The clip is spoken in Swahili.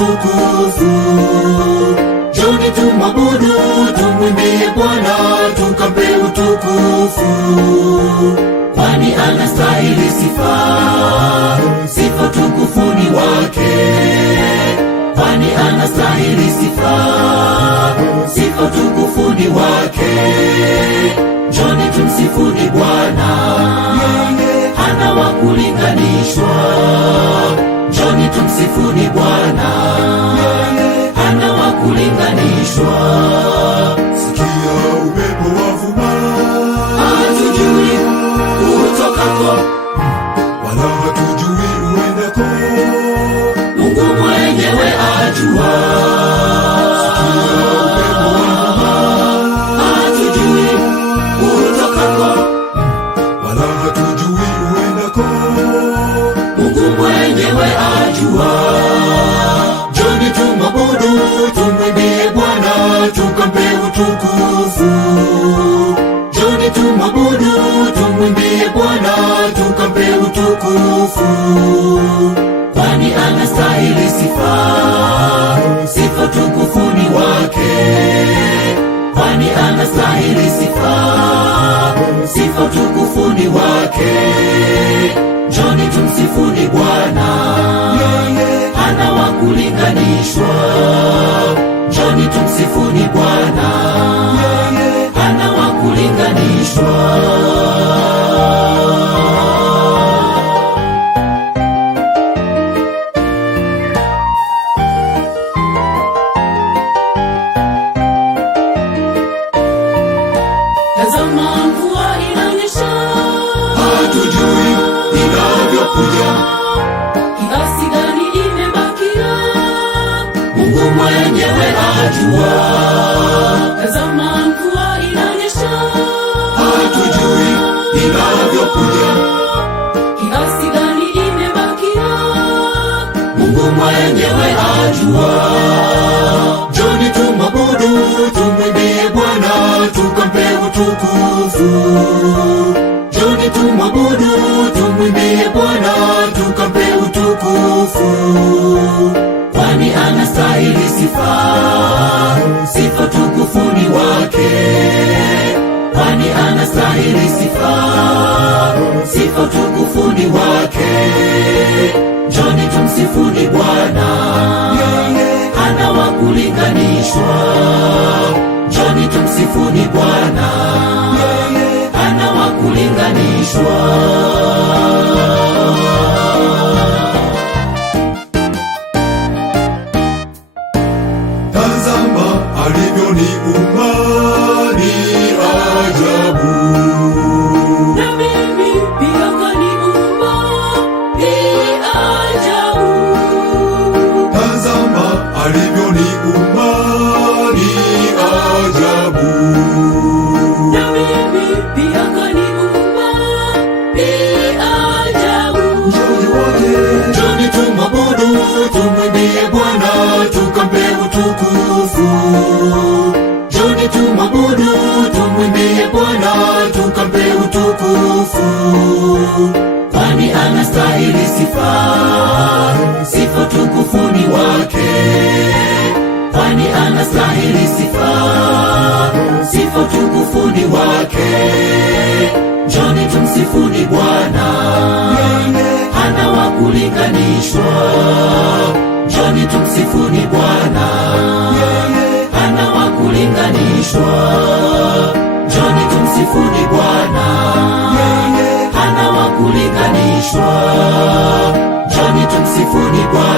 utukufu. Njoni tumwabudu, tumwimbie Bwana, tukampe utukufu, kwani anastahili sifa. Sifa utukufuni wake, kwani anastahili sifa. Sifa utukufuni wake. Njoni tumsifuni Bwana, hana wa kulinganishwa. Njoni tumsifuni Bwana, hana wa kulinganishwa. Sikia upepo wavuma, hatujui utokako, wala hatujui uendako. Mungu mwenyewe ajua. Sikia upepo wavuma, hatujui utokako, wala hatujui uendako. Mungu mwenyewe ajua. Njoni tumwabudu, tumwimbie Bwana, tukampe utukufu. Njoni tumwabudu, tumwimbie Bwana, tukampe utukufu, kwani anastahili sifa. Sifa utukufuni wake, kwani anastahili sifa. Sifa utukufuni wake. Njoni tumsifuni Bwana, hana wa kulinganishwa. Njoni tumsifuni Bwana, hana wa kulinganishwa. Tazama mvua inanyesha, hatujui inavyokuja, kiasi gani imebakia, Mungu mwenyewe ajua. Tazama mvua inanyesha, hatujui inavyokuja, kiasi gani imebakia, Mungu mwenyewe ajua. Njoni tumwabudu, tumwimbie Bwana, tukampe utukufu. Njoni tumwabudu, tumwimbie Bwana, tukampe utukufu, kwani anastahili sifa. Sifa utukufuni wake, kwani anastahili sifa. Sifa utukufuni wake. Njoni tumsifuni Bwana, hana wa kulinganishwa. Njoni tumsifuni Bwana, hana wa kulinganishwa. tazama alivyoniumba, ni ajabu. Na mimi pia kaniumba, ni ajabu. Tazama alivyoniumba, ni ajabu. Na mimi pia kaniumba, ni ajabu. Njoni wote, Njoni tumwabudu, tumwimbie Bwana, tukampe utukufu. Njoni tumwabudu, tumwimbie Bwana, tukampe utukufu, kwani anastahili sifa. Sifa utukufuni wake, kwani anastahili sifa. Sifa utukufuni wake. Njoni tumsifuni Bwana, hana wa kulinganishwa. Njoni tumsifuni Bwana, hana wa kulinganishwa. Njoni tumsifuni Bwana, hana wa kulinganishwa. Njoni tumsifuni Bwana.